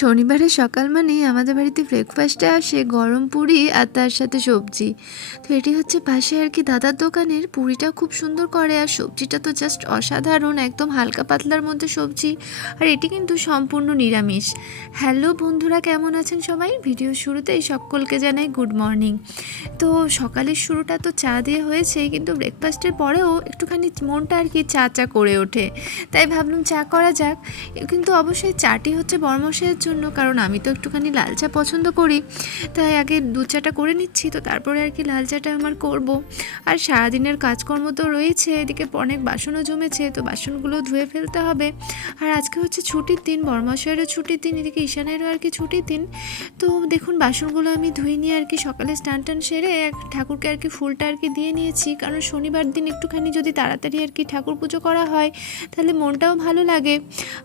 শনিবারের সকাল মানেই আমাদের বাড়িতে ব্রেকফাস্টে আসে গরম পুরি আর তার সাথে সবজি। তো এটি হচ্ছে পাশে আর কি দাদার দোকানের, পুরিটা খুব সুন্দর করে আর সবজিটা তো জাস্ট অসাধারণ, একদম হালকা পাতলার মধ্যে সবজি। আর এটি কিন্তু সম্পূর্ণ নিরামিষ। হ্যালো বন্ধুরা, কেমন আছেন সবাই? ভিডিও শুরুতেই সকলকে জানাই গুড মর্নিং তো সকালের শুরুটা তো চা দিয়ে হয়েছে, কিন্তু ব্রেকফাস্টের পরেও একটুখানি মনটা আর কি চা চা করে ওঠে। তাই ভাবলাম চা করা যাক। কিন্তু অবশ্যই চাটি হচ্ছে বরমশের জন্য, কারণ আমি তো একটুখানি লাল চা পছন্দ করি। তাই আগে দু চাটা করে নিচ্ছি, তো তারপরে আর কি লাল চাটা আমার করব। আর সারাদিনের কাজকর্ম তো রয়েছে, এদিকে অনেক বাসনও জমেছে, তো বাসনগুলো ধুয়ে ফেলতে হবে। আর আজকে হচ্ছে ছুটির দিন বর্মাশয়েরও ছুটির দিন, এদিকে ঈশানেরও আর কি ছুটির দিন। তো দেখুন, বাসনগুলো আমি ধুয়ে নিয়ে আর কি সকালে স্নান টান সেরে এক ঠাকুরকে আর কি ফুলটা আর কি দিয়ে নিয়েছি। কারণ শনিবার দিন একটুখানি যদি তাড়াতাড়ি আর কি ঠাকুর পুজো করা হয়, তাহলে মনটাও ভালো লাগে।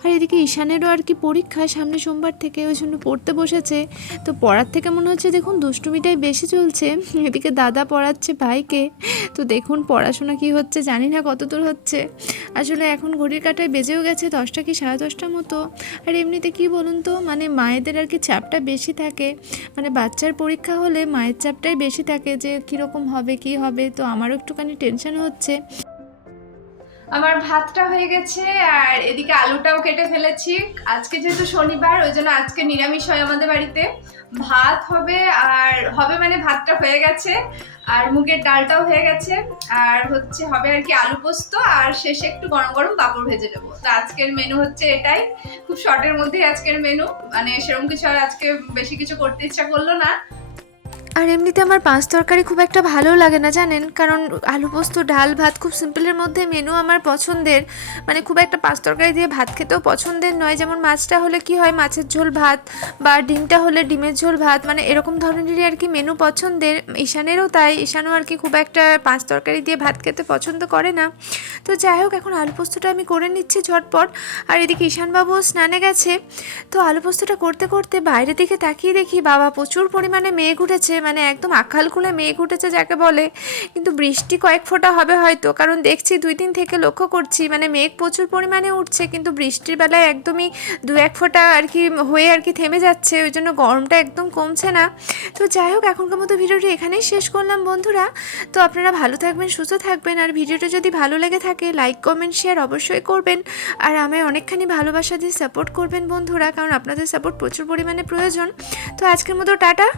আর এদিকে ঈশানেরও আর কি পরীক্ষা, সামনে সোমবার থেকে ওই জন্য পড়তে বসেছে। তো পড়ার থেকে মনে হচ্ছে দেখুন দুষ্টুমিটাই বেশি চলছে। এদিকে দাদা পড়াচ্ছে ভাইকে। তো দেখুন পড়াশোনা কি হচ্ছে জানি না কত দূর হচ্ছে। আসলে এখন ঘড়ির কাটায় বেজেও গেছে দশটা কি সাড়ে দশটার মতো। আর এমনিতে কি বলুন তো মানে মায়েদের আর কি চাপটা বেশি থাকে। মানে বাচ্চার পরীক্ষা হলে মায়ের চাপটাই বেশি থাকে যে কীরকম হবে, কি হবে, তো আমারও একটুখানি টেনশন হচ্ছে। আমার ভাতটা হয়ে গেছে আর এদিকে আলুটাও কেটে ফেলেছি। আজকে যেহেতু শনিবার, ওই জন্য আজকে নিরামিষ হয় আমাদের বাড়িতে। ভাত হবে আর হবে মানে ভাতটা হয়ে গেছে আর মুগের ডালটাও হয়ে গেছে। আর হচ্ছে হবে আর কি আলু পোস্ত আর শেষে একটু গরম গরম পাঁপড় ভেজে নেব। তো আজকের মেনু হচ্ছে এটাই। খুব শর্টের মধ্যেই আজকের মেনু মানে সেরকম কিছু আর আজকে বেশি কিছু করতে ইচ্ছা করল না। আর এমনিতে আমার পাঁচ তরকারি খুব একটা ভালো লাগে না, জানেন? কারণ আলু পোস্ত, ডাল, ভাত খুব সিম্পলের মধ্যে, মেনু আমার পছন্দের। মানে খুব একটা পাঁচ তরকারি দিয়ে ভাত খেতেও পছন্দের নয়। যেমন মাছটা হলে কি হয়, মাছের ঝোল ভাত বা ডিমটা হলে ডিমের ঝোল ভাত মানে এরকম ধরনেরই আর কি মেনু পছন্দের। ঈশানেরও তাই, ঈশানও আর কি খুব একটা পাঁচ তরকারি দিয়ে ভাত খেতে পছন্দ করে না। তো যাই হোক, এখন আলু পোস্তটা আমি করে নিচ্ছি ঝটপট। আর এদিকে ঈশানবাবুও স্নানে গেছে। তো আলু পোস্তটা করতে করতে বাইরের দিকে তাকিয়ে দেখি, বাবা প্রচুর পরিমাণে মেঘ উঠেছে। মানে একদম আখাল খুলে মেঘ উঠেছে যাকে বলে। কিন্তু বৃষ্টি কয়েক ফোঁটা হবে হয়তো, কারণ দেখছি দুই দিন থেকে লক্ষ্য করছি মানে মেঘ প্রচুর পরিমাণে উঠছে, কিন্তু বৃষ্টির বেলায় একদমই দু এক ফোঁটা আর কি হয়ে আর কি থেমে যাচ্ছে, ওই জন্য গরমটা একদম কমছে না। তো যাই হোক, এখনকার মতো ভিডিওটি এখানেই শেষ করলাম বন্ধুরা। তো আপনারা ভালো থাকবেন, সুস্থ থাকবেন, আর ভিডিওটা যদি ভালো লেগে থাকে, লাইক, কমেন্ট, শেয়ার অবশ্যই করবেন। আর আমায় অনেকখানি ভালোবাসা দিয়ে সাপোর্ট করবেন বন্ধুরা, কারণ আপনাদের সাপোর্ট প্রচুর পরিমাণে প্রয়োজন। তো আজকের মতো টাটা।